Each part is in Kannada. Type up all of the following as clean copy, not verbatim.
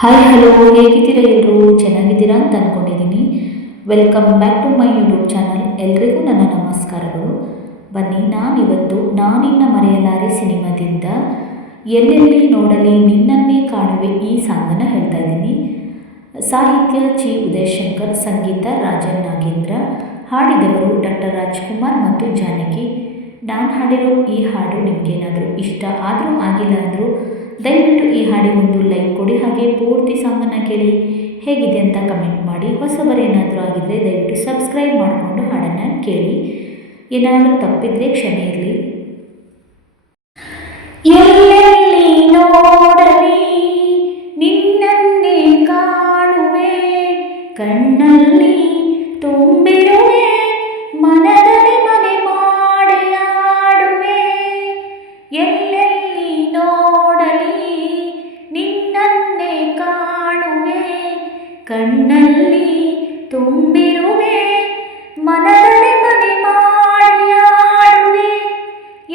ಹಾಯ್ ಹಲೋ, ಹೇಗಿದ್ದೀರಾ ಎಲ್ಲರೂ? ಚೆನ್ನಾಗಿದ್ದೀರಾ ಅಂತ ಅಂದ್ಕೊಂಡಿದ್ದೀನಿ. Welcome back to my YouTube channel. ಎಲ್ರಿಗೂ ನನ್ನ ನಮಸ್ಕಾರಗಳು. ಬನ್ನಿ, ನಾನಿವತ್ತು ನಾನಿನ್ನ ಮರೆಯಲಾರೆ ಸಿನಿಮಾದಿಂದ ಎಲ್ಲೆಲ್ಲಿ ನೋಡಲಿ ನಿನ್ನನ್ನೇ ಕಾಣುವೆ ಈ ಸಾಂಗನ್ನು ಹೇಳ್ತಾ ಇದ್ದೀನಿ. ಸಾಹಿತ್ಯ ಚಿ ಉದಯಶಂಕರ್, ಸಂಗೀತ ರಾಜನ್ ನಾಗೇಂದ್ರ, ಹಾಡಿದವರು ಡಾಕ್ಟರ್ ರಾಜ್ಕುಮಾರ್ ಮತ್ತು ಜಾನಕಿ. ನಾನು ಹಾಡಿರೋ ಈ ಹಾಡು ನಿಮಗೇನಾದರೂ ಇಷ್ಟ ಆದರೂ ಆಗಿಲ್ಲ ಅಂದರೂ ದಯವಿಟ್ಟು ಈ ಹಾಡಿಗೆ ಒಂದು ಲೈಕ್ ಕೊಡಿ. ಹಾಗೆ ಪೂರ್ತಿ ಸಾಂಗನ್ನು ಕೇಳಿ ಹೇಗಿದೆ ಅಂತ ಕಮೆಂಟ್ ಮಾಡಿ. ಹೊಸಬರೇನಾದರೂ ಆಗಿದ್ದರೆ ದಯವಿಟ್ಟು ಸಬ್ಸ್ಕ್ರೈಬ್ ಮಾಡಿಕೊಂಡು ಹಾಡನ್ನು ಕೇಳಿ. ಏನಾದರೂ ತಪ್ಪಿದ್ರೆ ಕ್ಷಮೆ ಇರಲಿ. ಎಲ್ಲೆಲ್ಲಿ ನೋಡಲಿ ನಿನ್ನನ್ನೇ ಕಾಣುವೆ, ಕಣ್ಣಲ್ಲಿ ತುಂಬಿರುವೆ, ಮನದಲ್ಲಿ ಮನೆ ಮಾಡಿ ಆಡುವೆ. ಎಲ್ಲೆಲ್ಲಿ ನೋಡಲಿ ನಿನ್ನನ್ನೇ ಕಾಣುವೆ, ಕಣ್ಣಲ್ಲಿ ತುಂಬಿರುವೆ, ಮನದಲ್ಲಿ ಮನೆ ಮಾಡಿ ಆಡುವೆ.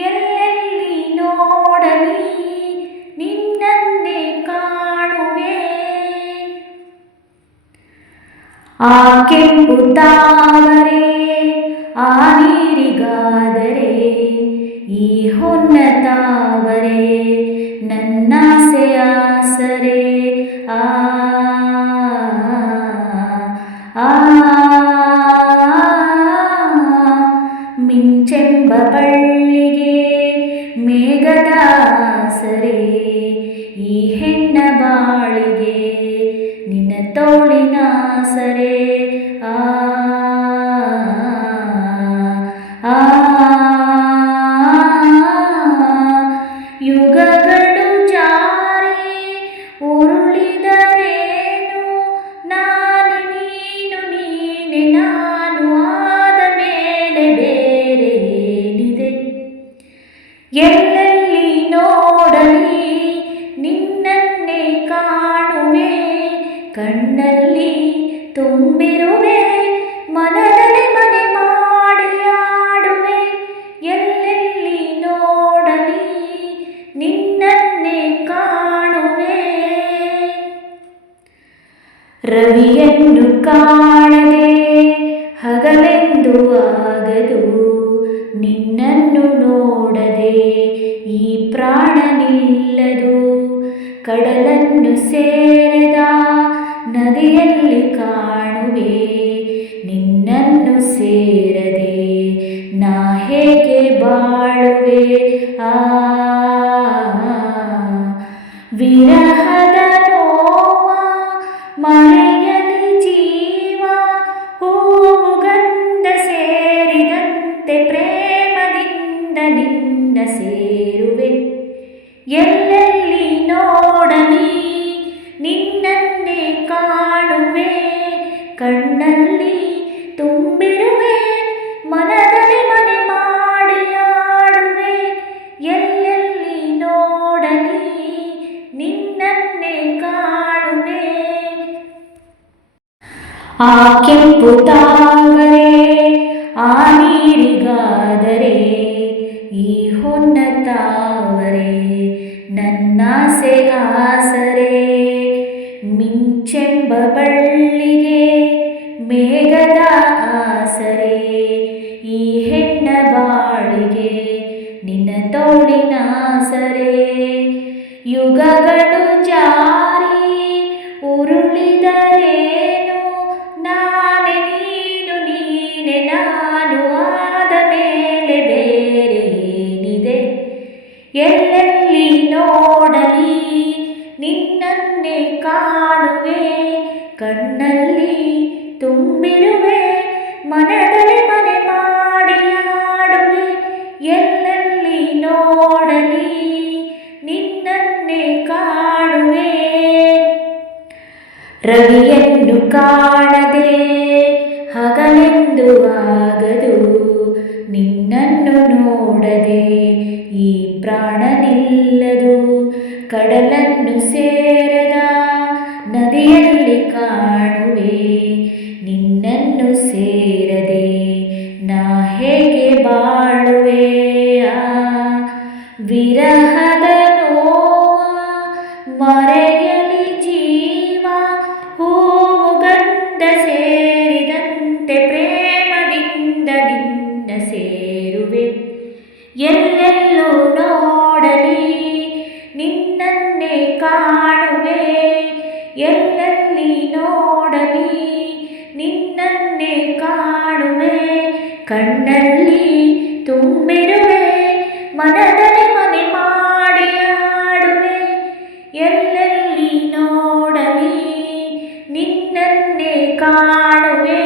ಎಲ್ಲೆಲ್ಲಿ ನೋಡಲಿ ನಿನ್ನನ್ನೇ ಕಾಣುವೆ. ಆ ಕೆಂಪು ತಾವರೆ ಆ ನೀರಿಗಾದರೆ, ಈ ಹೊನ್ನ ತಾವರೆ ನನ್ನಾಸೆ ಆಸರೆ. ಆ ಮಿಂಚೆಂಬ ಬಳ್ಳಿಗೆ ಮೇಘದ ಆಸರೆ, ಈ ಹೆಣ್ಣ ಬಾಳಿಗೆ ನಿನ್ನ ತೋಳಿನ ಆಸರೆ. ಆ ಯುಗಗಳು ಜಾರಿ ಉರುಳಿದರೇನು, ನಾನು ನೀನು ನೀನೆ ನಾನು ಆದ ಮೇಲೆ ಬೇರೆ ಏನಿದೆ. ಎಲ್ಲೆಲ್ಲಿ ನೋಡಲಿ ನಿನ್ನನ್ನೇ ಕಾಣುವೆ, ಕಣ್ಣಲ್ಲಿ ತುಂಬಿರುವೆ, ಮನದಲ್ಲಿ ಮನೆ ಮಾಡಿ ಆಡುವೆ. ಎಲ್ಲೆಲ್ಲಿ ನೋಡಲಿ ನಿನ್ನನ್ನೇ ಕಾಣುವೆ. ರವಿಯನ್ನು ಕಾಣದೆ ಹಗಲೆಂದು ಆಗದು, ನಿನ್ನನ್ನು ನೋಡದೆ ಈ ಪ್ರಾಣ ನಿಲ್ಲದು. ಕಡಲನ್ನು ಸೇರಿದ ನದಿಯಲ್ಲಿ ಕಾಣುವೆ, ನಿನ್ನನ್ನು ಸೇರದೆ ನಾ ಹೇಗೆ ಬಾಳುವೆ. ಆ ವಿರಹದ ನೋವ ಮರೆಯಲಿ ಜೀವ, ಹೂವು ಗಂಧ ಸೇರಿದಂತೆ ಪ್ರೇಮದಿಂದ ನಿನ್ನ ಸೇರುವೆ. ಎಲ್ಲೆಲ್ಲಿ ನೋಡಲಿ ನಿನ್ನನ್ನೇ ಕಾಣುವೆ, ಕಣ್ಣಲ್ಲಿ ತುಂಬಿರುವೆ, ಮನದಲ್ಲಿ ಮನೆ ಮಾಡಿ ಆಡುವೆ. ಎಲ್ಲೆಲ್ಲಿ ನೋಡಲಿ ನಿನ್ನನ್ನೇ ಕಾಣುವೆ. ಆ ಕೆಂಪು ತಾವರೆ ಆ ನೀರಿಗಾದರೆ, ಈ ಹೊನ್ನ ತಾವರೆ ನನ್ನಾಸೆ ಆಸರೆ. ಮಿಂಚೆಂಬ ಬಳ್ಳಿಗೆ ಮೇಘದ ಆಸರೆ, ಈ ಹೆಣ್ಣ ಬಾಳಿಗೆ ನಿನ್ನ ತೋಳಿನ ಆಸರೆ. ಯುಗಗಳು ಜಾರಿ ಉರುಳಿದರೇನು, ನಾನೇ ನೀನು ನೀನೆ ನಾನು ಆದ ಮೇಲೆ ಬೇರೆ ಏನಿದೆ. ಎಲ್ಲೆಲ್ಲಿ ನೋಡಲಿ ನಿನ್ನನ್ನೇ ಕಾಣುವೆ, ಕಣ್ಣಲ್ಲಿ ತುಂಬಿರುವೆ, ಮನದಲ್ಲಿ ಮನೆ ಮಾಡಿ ಆಡುವೆ. ಎಲ್ಲೆಲ್ಲಿ ನೋಡಲಿ ನಿನ್ನನ್ನೇ ಕಾಣುವೆ. ರವಿಯನ್ನು ಕಾಣದೆ ಹಗಲೆಂದು ಆಗದು, ನಿನ್ನನ್ನು ನೋಡದೆ ಈ ಪ್ರಾಣ ನಿಲ್ಲದು. ಕಡಲನ್ನು ಸೇರದ ನದಿಯಲ್ಲಿ ಕಾಣುವೆ, ನಿನ್ನನ್ನು ಸೇರದೆ ನಾ ಹೇಗೆ ಬಾಳುವೆ. ವಿರಹದ ನೋವ ಮರೆಯಲಿ ಜೀವ ಕಾಣುವೆ, ಎಲ್ಲೆಲ್ಲಿ ನೋಡಲಿ ನಿನ್ನನ್ನೇ ಕಾಣುವೆ, ಕಣ್ಣಲ್ಲಿ ತುಂಬಿರುವೆ, ಮನದಲ್ಲಿ ಮನೆ ಮಾಡಿ ಆಡುವೆ, ಎಲ್ಲೆಲ್ಲಿ ನೋಡಲಿ ನಿನ್ನನ್ನೇ ಕಾಣುವೆ.